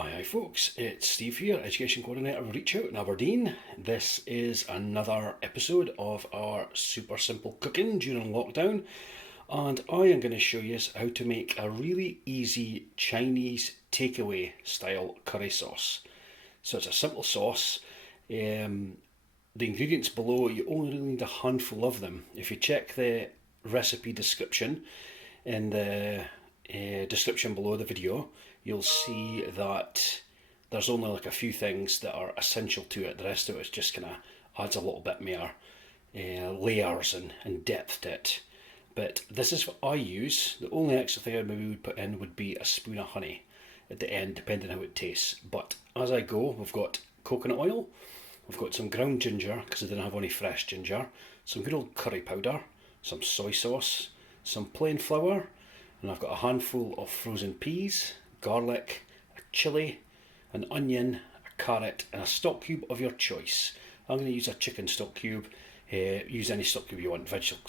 Hi folks, it's Steve here, Education Coordinator of Reach Out in Aberdeen. This is another episode of our super simple cooking during lockdown, and I am going to show you how to make a really easy Chinese takeaway style curry sauce. So it's a simple sauce. The ingredients below, you only really need a handful of them. If you check the recipe description in the description below the video, you'll see that there's only like a few things that are essential to it. The rest of it just kind of adds a little bit more layers and depth to it. But this is what I use. The only extra thing I maybe would put in would be a spoon of honey at the end, depending on how it tastes. But as I go, we've got coconut oil, we've got some ground ginger, because I didn't have any fresh ginger, some good old curry powder, some soy sauce, some plain flour, and I've got a handful of frozen peas, garlic, a chilli, an onion, a carrot, and a stock cube of your choice. I'm going to use a chicken stock cube. Use any stock cube you want. Vegetable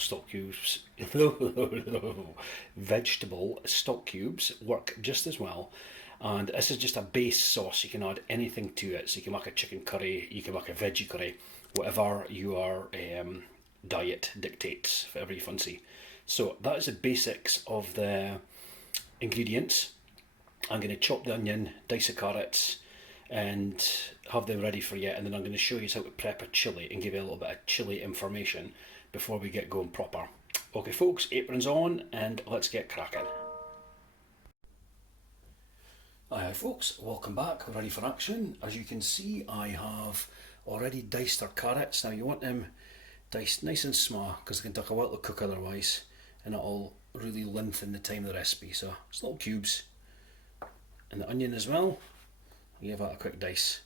stock cubes work just as well. And this is just a base sauce. You can add anything to it. So you can make a chicken curry, you can make a veggie curry, whatever your diet dictates, whatever you fancy. So that is the basics of the ingredients. I'm going to chop the onion, dice the carrots, and have them ready for you. And then I'm going to show you how to prep a chilli and give you a little bit of chilli information before we get going proper. Okay folks, aprons on and let's get cracking. Hi folks, welcome back, ready for action. As you can see, I have already diced our carrots. Now you want them diced nice and small because they can take a while to cook otherwise, and it'll really lengthen the time of the recipe. So it's little cubes. And the onion as well, I'll give that a quick dice,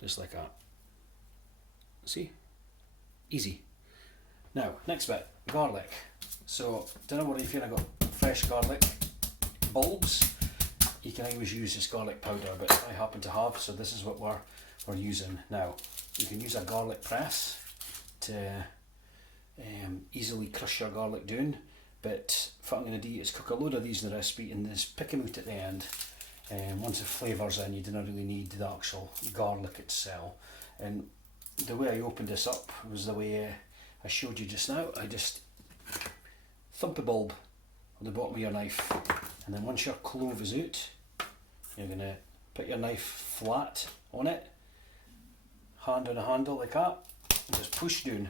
just like that. See? Easy. Now, next bit, garlic. So, don't worry if you've got fresh garlic bulbs, you can always use this garlic powder, but I happen to have, so this is what we're using. Now, you can use a garlic press to easily crush your garlic down. But what I'm going to do is cook a load of these in the recipe and just pick them out at the end. Once the flavour's in, you do not really need the actual garlic itself. And the way I opened this up was the way I showed you just now. I just thump a bulb on the bottom of your knife, and then once your clove is out, you're going to put your knife flat on it, hand on the handle like that, and just push down.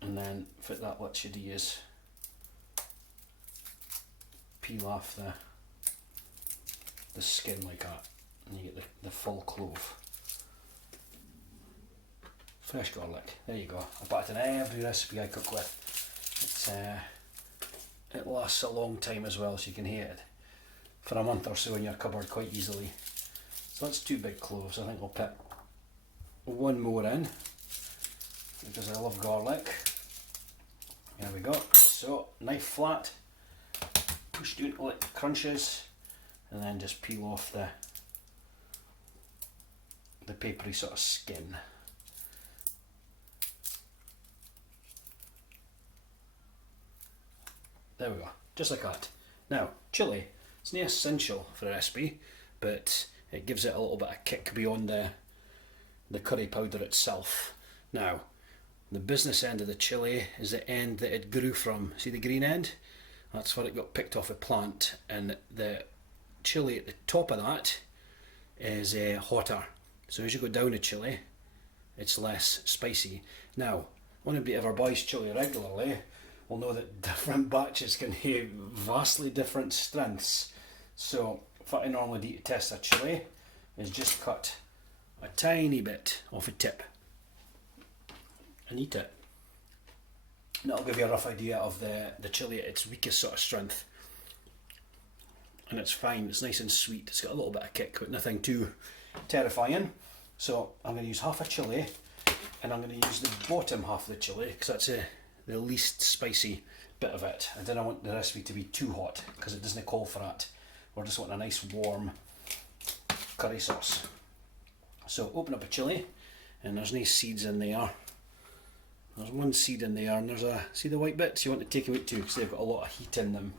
And then what that lets you do is peel off the skin like that, and you get the full clove. Fresh garlic, there you go. I put it in every recipe I cook with. It lasts a long time as well, so you can heat it for a month or so in your cupboard quite easily. So that's 2 big cloves. I think I'll put one more in because I love garlic. There we go. So knife flat, push down till it crunches, and then just peel off the papery sort of skin. There we go, just like that. Now, chilli, it's not essential for the recipe, but it gives it a little bit of kick beyond the curry powder itself. Now, the business end of the chilli is the end that it grew from. See the green end? That's where it got picked off a plant, and the chilli at the top of that is hotter. So as you go down the chilli, it's less spicy. Now, anybody ever buys chilli regularly will know that different batches can have vastly different strengths. So what I normally do to test a chilli is just cut a tiny bit off a tip and eat it. And that'll give you a rough idea of the chilli at its weakest sort of strength. And it's fine, it's nice and sweet, it's got a little bit of kick, but nothing too terrifying. So I'm going to use half a chilli, and I'm going to use the bottom half of the chilli because that's the least spicy bit of it. I don't want the recipe to be too hot because it doesn't call for that. We're just wanting a nice warm curry sauce. So open up a chilli, and there's nice seeds in there. There's one seed in there, and there's see the white bits? You want to take them out too because they've got a lot of heat in them.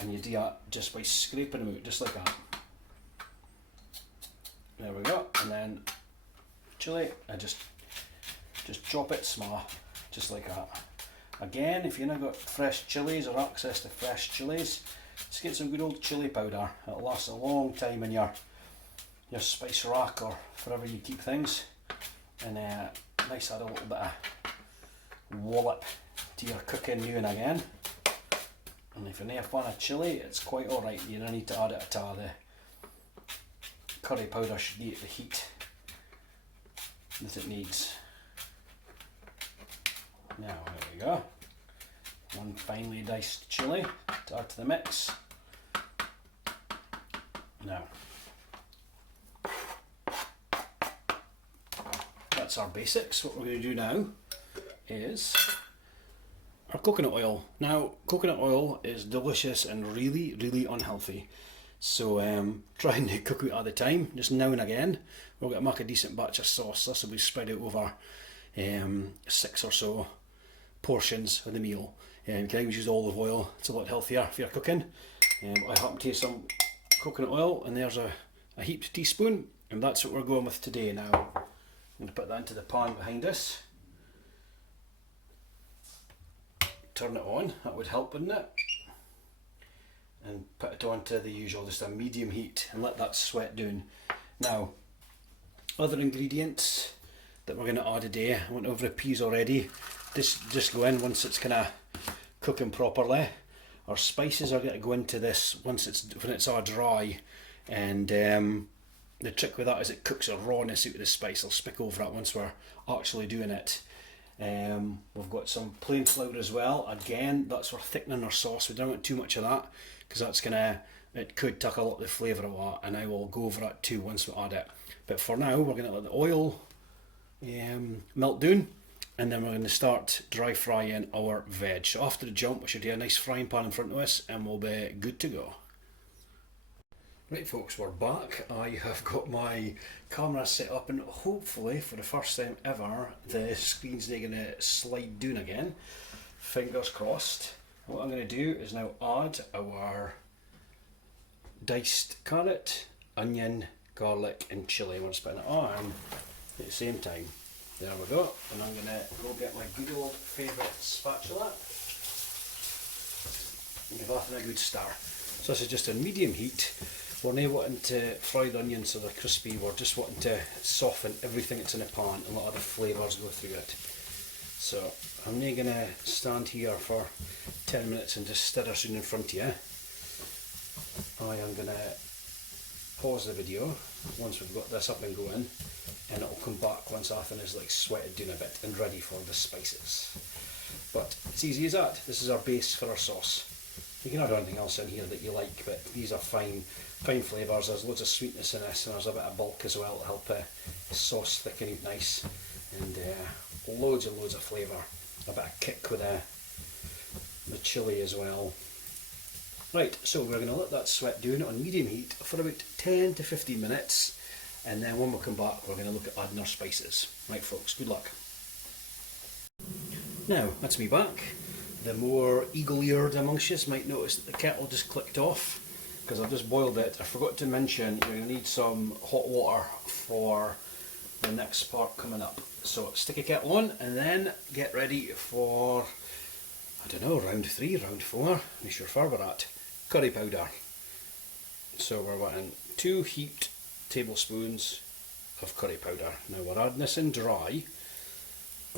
and you do that just by scraping them out, just like that. There we go. And then chilli, I just chop it small, just like that. Again, if you've not got fresh chilies or access to fresh chilies, just get some good old chili powder. It'll last a long time in your spice rack or wherever you keep things. And nice add a little bit of wallop to your cooking now and again. And if you're not a fan of chilli, it's quite alright. You don't need to add it at all. The curry powder should get the heat that it needs. Now, there we go. One finely diced chilli to add to the mix. Now, that's our basics. What we're going to do now is our coconut oil. Now, coconut oil is delicious and really, really unhealthy. So try and cook it all the time, just now and again. We're going to make a decent batch of sauce. This will be spread out over 6 or so portions of the meal. You can always use olive oil, it's a lot healthier if you're cooking. I happen to use some coconut oil, and there's a heaped teaspoon, and that's what we're going with today. Now, I'm going to put that into the pan behind us. Turn it on, that would help, wouldn't it? And put it on to the usual, just a medium heat, and let that sweat down. Now, other ingredients that we're going to add today, I went over the peas already. Just go in once it's kind of cooking properly. Our spices are going to go into this when it's all dry, and the trick with that is it cooks a rawness out of the spice. I'll speak over that once we're actually doing it. We've got some plain flour as well. Again, that's for thickening our sauce. We don't want too much of that because it could take a lot of the flavour away, and I will go over that too once we add it. But for now, we're going to let the oil melt down, and then we're going to start dry frying our veg. So after the jump, we should have a nice frying pan in front of us, and we'll be good to go. Right folks, we're back. I have got my camera set up, and hopefully for the first time ever the screen's not going to slide down again. Fingers crossed. What I'm going to do is now add our diced carrot, onion, garlic and chilli. We're putting it on at the same time. There we go. And I'm going to go get my good old favourite spatula and give that a good stir. So this is just on medium heat. We're not wanting to fry the onions so they're crispy, we're just wanting to soften everything that's in the pan and let other flavours go through it. So I'm not going to stand here for 10 minutes and just stir this in front of you. I am going to pause the video once we've got this up and going, and it'll come back once everything is like sweated down a bit and ready for the spices. But it's easy as that. This is our base for our sauce. You can add anything else in here that you like, but these are fine flavours. There's loads of sweetness in this, and there's a bit of bulk as well to help the sauce thicken out nice, and loads and loads of flavour. A bit of kick with the chilli as well. Right, so we're going to let that sweat down on medium heat for about 10 to 15 minutes, and then when we come back we're going to look at adding our spices. Right folks, good luck. Now, that's me back. The more eagle-eared amongst us might notice that the kettle just clicked off because I've just boiled it. I forgot to mention you're going to need some hot water for the next part coming up. So stick a kettle on and then get ready for, I don't know, round 3, round 4, I'm sure far we're at. Curry powder. So we're wanting 2 heaped tablespoons of curry powder. Now we're adding this in dry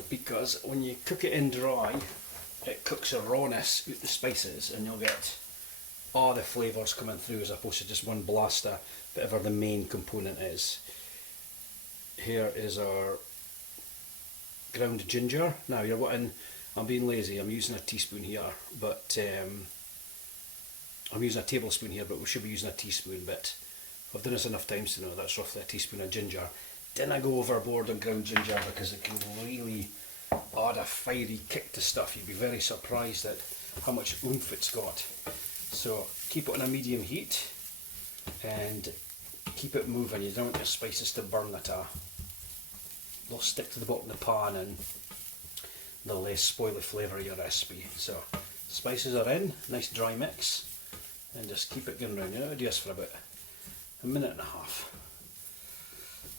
because when you cook it in dry, it cooks a rawness out the spices, and you'll get all the flavours coming through as opposed to just one blast of whatever the main component is. Here is our ground ginger. Now you're wanting, I'm being lazy, I'm using a teaspoon here, but I'm using a tablespoon here, but we should be using a teaspoon. But I've done this enough times to know that's roughly a teaspoon of ginger. Then I go overboard on ground ginger because it can really add a fiery kick to stuff. You'd be very surprised at how much oomph it's got. So keep it on a medium heat and keep it moving. You don't want your spices to burn at all. They'll stick to the bottom of the pan and they'll spoil the flavour of your recipe. So spices are in, nice dry mix. and just keep it going round. You know, do this for about a minute and a half.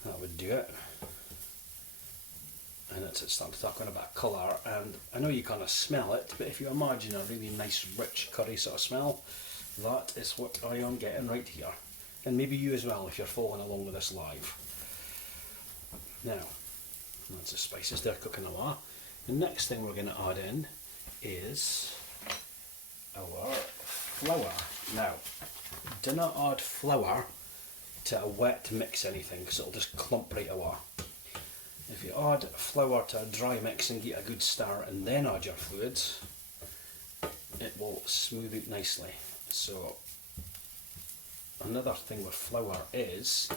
That would do it. And it's starting to take on a bit of colour, and I know you kind of smell it, but if you imagine a really nice rich curry sort of smell, that is what I am getting right here. And maybe you as well if you're following along with this live. Now, that's the spices, they're cooking away. The next thing we're going to add in is our flour. Now, do not add flour to a wet mix anything, because it'll just clump right away. If you add flour to a dry mix and get a good stir and then add your fluids, it will smooth out nicely. So another thing with flour is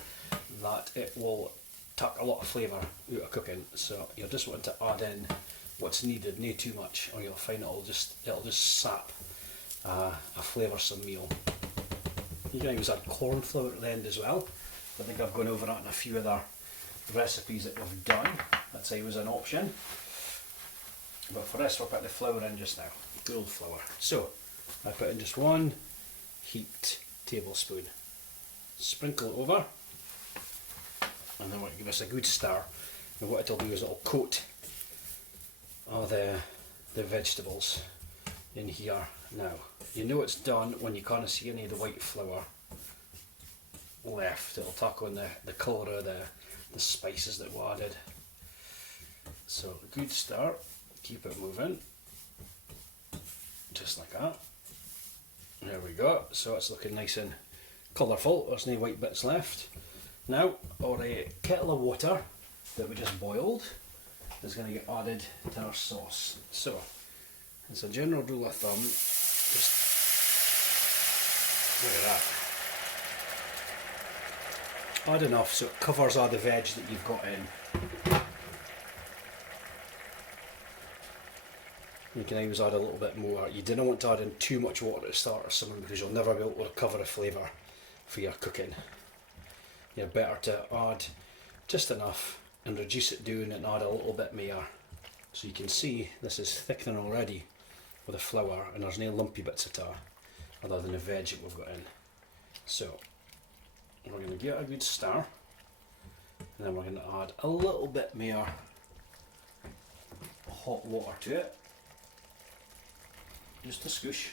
that it will take a lot of flavour out of cooking, so you'll just want to add in what's needed, not too much, or you'll find it'll just sap a flavoursome meal. You can always add corn flour at the end as well. I think I've gone over that in a few other recipes that we've done. That's always an option. But for this, we'll put the flour in just now. Good old flour. So I put in just 1 heaped tablespoon. Sprinkle it over, and then we'll give us a good stir. And what it'll do is it'll coat all the vegetables in here. Now, you know it's done when you can't see any of the white flour left. It'll take on the colour of the spices that we added. So a good stir, keep it moving, just like that. There we go, so it's looking nice and colourful, there's no white bits left. Now our kettle of water that we just boiled is going to get added to our sauce. So as a general rule of thumb, just look at that. Add enough so it covers all the veg that you've got in. You can always add a little bit more. You don't want to add in too much water at the start or something, because you'll never be able to recover the flavour for your cooking. You're better to add just enough and reduce it down and add a little bit more. So you can see this is thickening already with the flour, and there's no lumpy bits at all other than the veg that we've got in. So we're going to give it a good stir, and then we're going to add a little bit more hot water to it, just a scoosh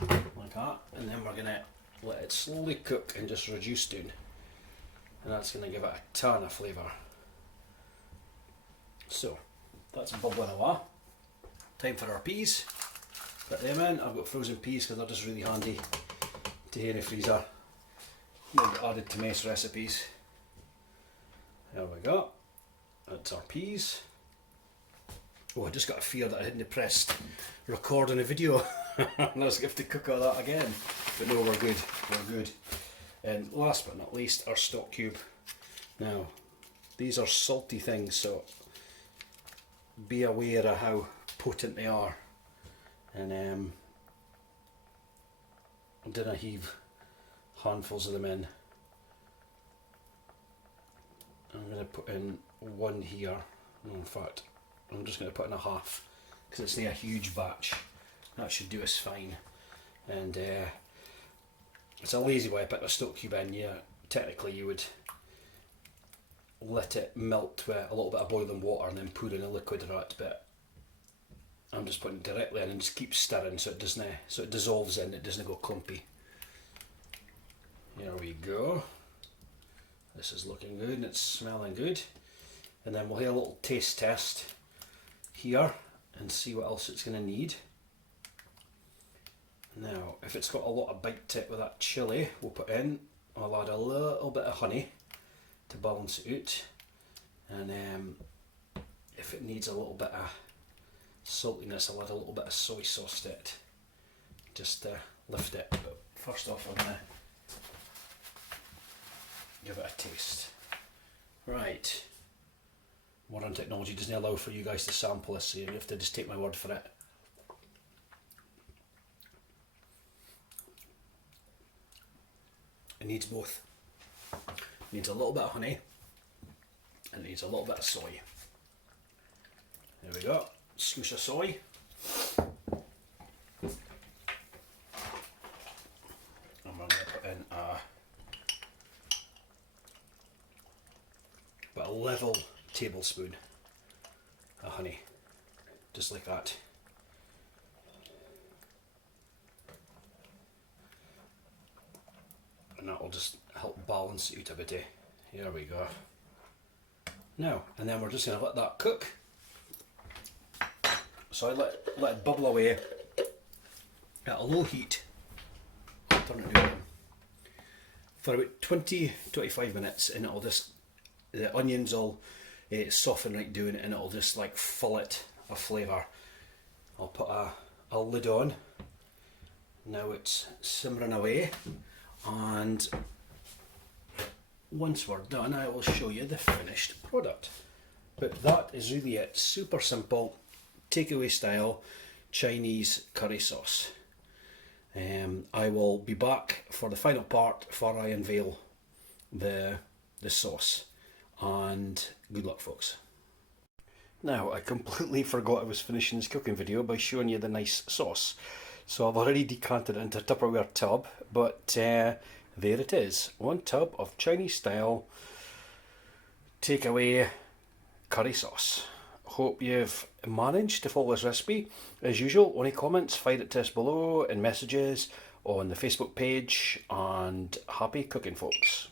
like that, and then we're going to let it slowly cook and just reduce down, and that's going to give it a ton of flavour. So that's bubbling away. Time for our peas. Put them in. I've got frozen peas because they're just really handy to have in the freezer. They'll get added to most recipes. There we go. That's our peas. Oh, I just got a fear that I hadn't pressed record on a video and I was going to have to cook all that again. But no, we're good. We're good. And last but not least, our stock cube. Now, these are salty things, so be aware of how potent they are. And I'm gonna heave handfuls of them in. I'm going to put in 1 here. No, in fact, I'm just going to put in a half because it's not a huge batch. That should do us fine. And it's a lazy way I put the stock cube in. Yeah, technically you would let it melt with a little bit of boiling water and then pour in a liquid rat, but I'm just putting it directly in and just keep stirring so it dissolves in, it doesn't go clumpy. There we go. This is looking good and it's smelling good. And then we'll have a little taste test here and see what else it's going to need. Now, if it's got a lot of bite to it with that chilli we'll put in, I'll add a little bit of honey to balance it out. And if it needs a little bit of saltiness, I'll add a little bit of soy sauce to it, just to lift it. But first off, I'm going to give it a taste. Right. Modern technology doesn't allow for you guys to sample this, so you have to just take my word for it. It needs both. It needs a little bit of honey and it needs a little bit of soy. There we go. Scoosh of soy. level tablespoon of honey, just like that. And that will just help balance it out a bit. Here we go. Now, and then we're just going to let that cook. So I let it bubble away at a low heat. I'll turn it down for about 20-25 minutes, and it'll just, the onions will soften right down, and it'll just like fill it of flavour. I'll put a lid on. Now it's simmering away, and once we're done I will show you the finished product. But that is really it. Super simple, takeaway style Chinese curry sauce. I will be back for the final part before I unveil the sauce, and good luck folks. Now, I completely forgot I was finishing this cooking video by showing you the nice sauce. So I've already decanted it into a Tupperware tub, but there it is. 1 tub of Chinese style takeaway curry sauce. Hope you've managed to follow this recipe. As usual, any comments, fire it to us below in messages on the Facebook page, and happy cooking folks.